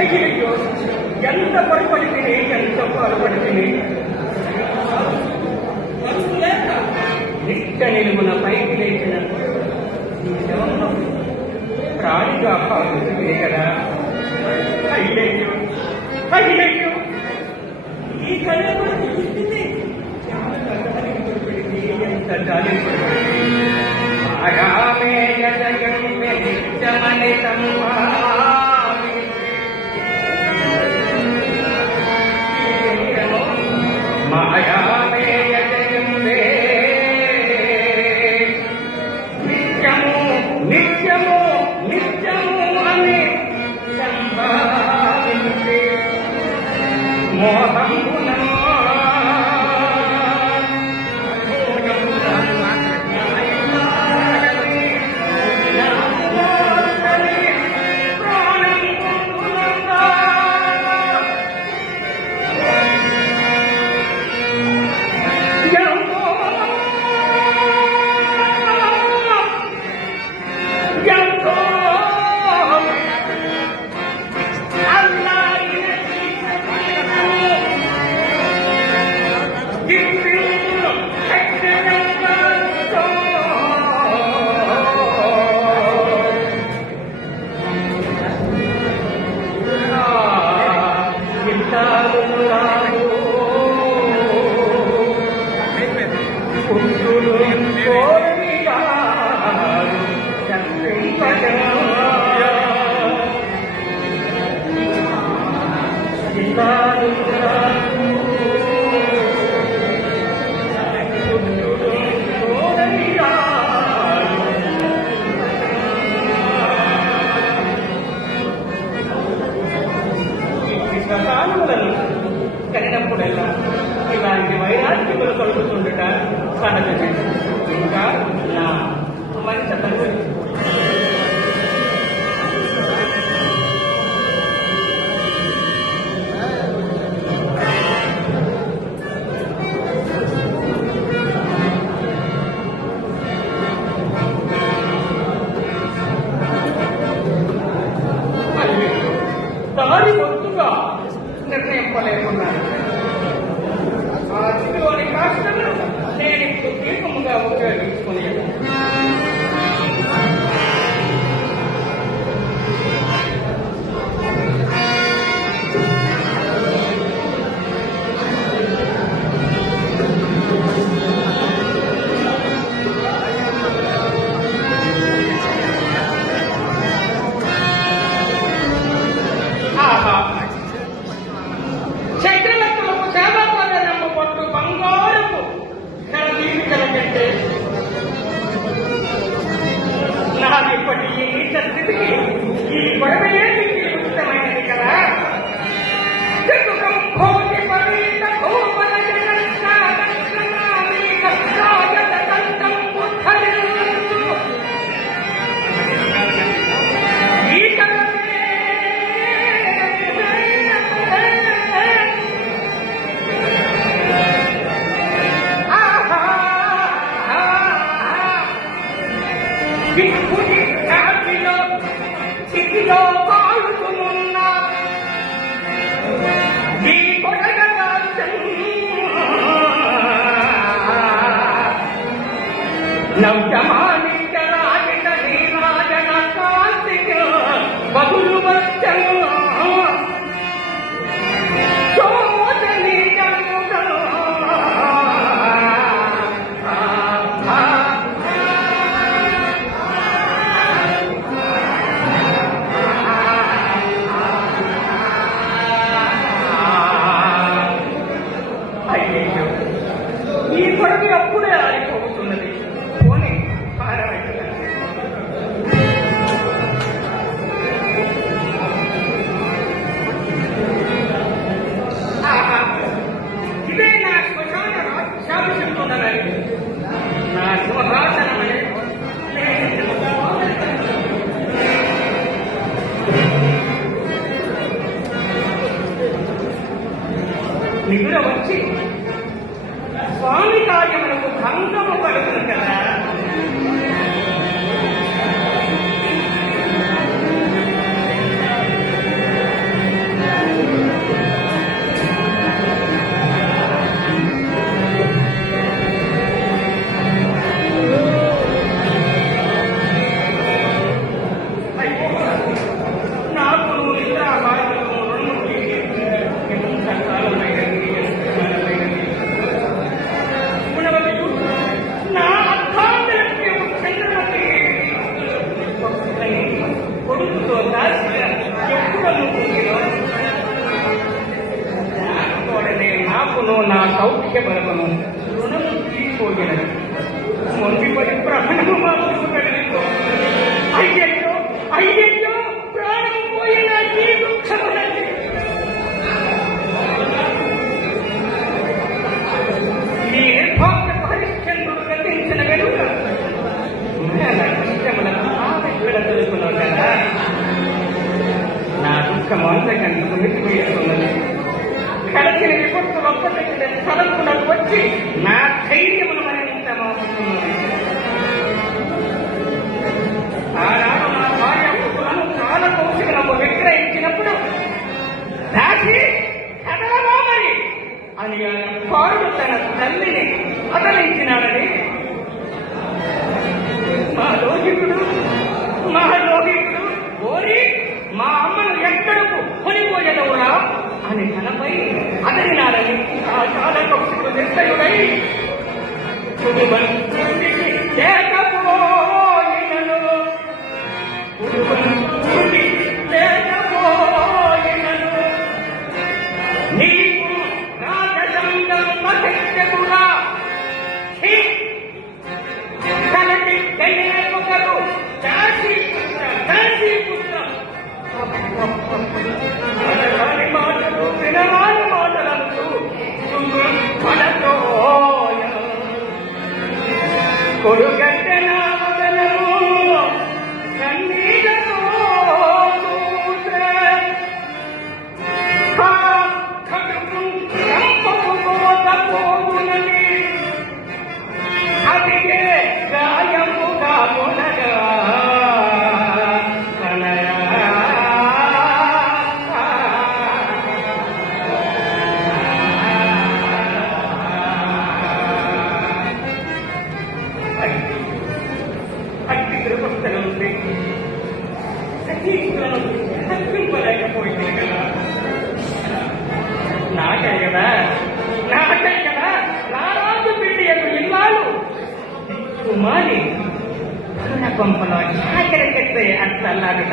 అయ్యో ఎంత పొరపడితే ఎంత పొరపడితే నిట్ట నిలుగున పైకి లేచిన ప్రాణిగా భావించే కదా. అయ్యయ్యో అయ్యయ్యో ఈ కళ్యాణ ఎంత జాలిపడితే ఆగామే జయం నిత్యమని సంభా నిత్యము నిత్యము అని సంభావించే మోహంబున కనినప్పుడల్లా ఇలాంటి వైరాగ్యములు కలుగుతుండట సహజమే. ఇంకా నా మంచి తల్లి దారి వద్దుగా నిర్ణయింపలేకున్నాను. ఆ స్థితిలోని కాష్టను నేను ఇప్పుడు దీపముగా ఉపయోగించుకునేది. ఇప్పటి ఈ నీచ స్థితికి ఈ గొడవయే మీకు ఉచితమైనది కదా. స్థితిలో పాల్గొనున్న ఈ నవ్యమానించరాజిత నీరాజన కాంతికి బదులు వచ్చను ఈ కొడుకు అప్పుడే ఆడిపోతున్నది. పోనీ ఇదే నా శ్మశాన శాపిస్తుందని సింహాసనమని నిగుర వచ్చి స్వామి కార్యములకు భంగము కలుగును కదా. నా సౌఖ్య బలమును రుణము తీసుకోగినది మొండిపడి ప్రహణము మాకు కలిగిందో అయ్యయ్యో అయ్యయ్యో ప్రాణం పోయిన ఈ దుఃఖమునండి. ఈ నిర్భాగ్య హరిశ్చంద్రుడు గతించిన వెనుక ఇష్టములను తెలుసుకున్నావు కదా. నా దుఃఖము అంతకందుకు మితిపోయేస్తున్నది. కలిసిన విపత్తులు ఒక్కటి తలంపులకు వచ్చి నా ధైర్యమును మరింత మారుతున్నది. ఆనాడు నా భార్య పుత్రులను కాలకౌశికము విక్రయించినప్పుడు దాసి కదలమా మరి అని పారుడు తన తల్లిని అదలించినాడని మా లోహితుడు ఓరి మా అమ్మను ఎక్కడకు కొనిపోయేదవురా అని తనపై అదరినాడని ఆ కాలకౌశికుడు నిర్దయుడై నీకు రాజసంగం మహిళకురా కలటి కయ్యేకొకరు దాసి పుత్ర అనగాని మాటలు వినరాని మాటలంటూ మనతో కొడుగడ్డ నా వదనము కన్నీళ్ళతో పోగునని అదిగే గాయము కామునగా తప్పింపలేకపోయింది కదా. నాకే కదా నారాజు బిడ్డకు ఇల్లాలు కుమారి పంపలో చాకరికెత్తే అర్థల్లాడుట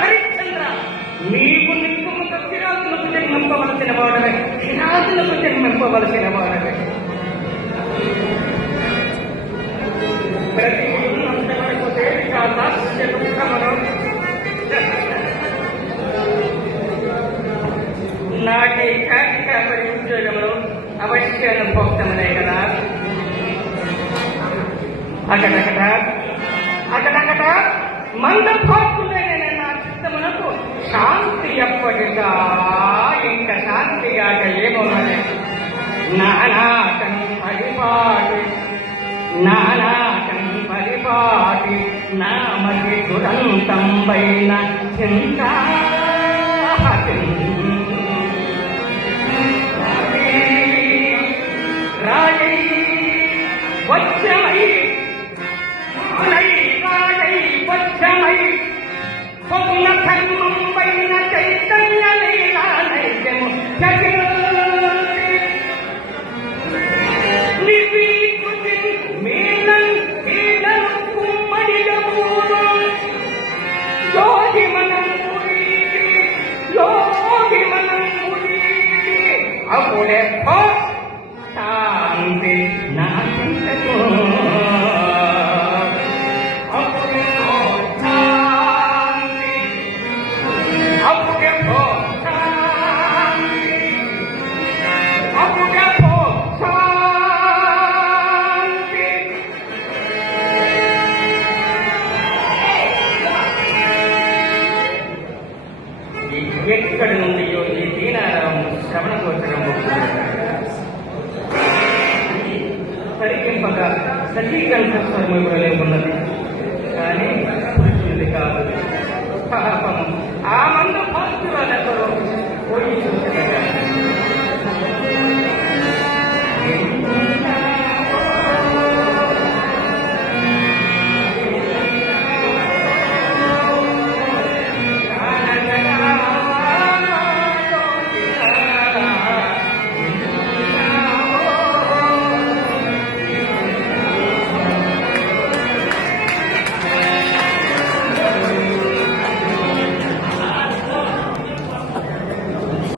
హరిశ్చంద్ర నీవు నిక్కుముఖ కిరాతులకు జన్మింపవలసిన వాడవే కిరాతులకు జన్మింపవలసిన వాడవే. ప్రతి అంతవరకు తేలిక దాస్య దుఃఖమును నాటి కాపరి ఉద్యోగములు అవశ్య అనుభోక్తములే కదా. అకటకట మందభాగ్యులైన నా చిత్తమునకు శాంతి ఎప్పటిగా ఇంకా శాంతిగాక ఏమోనని నానాటం పరిపాటి నామది దురంతం పైన చింత రాజై వచ్చమై వచ్చమై పొగుల ధర్మం పైన చైతన్య లీలా నైజము నిర్వీకృతి మేలన్ కుమ్మడిగూరు యోగి మనం అప్పుడే శాంతి నా చింతకు సఖీ కల్పస్వర్మ ఉన్నది.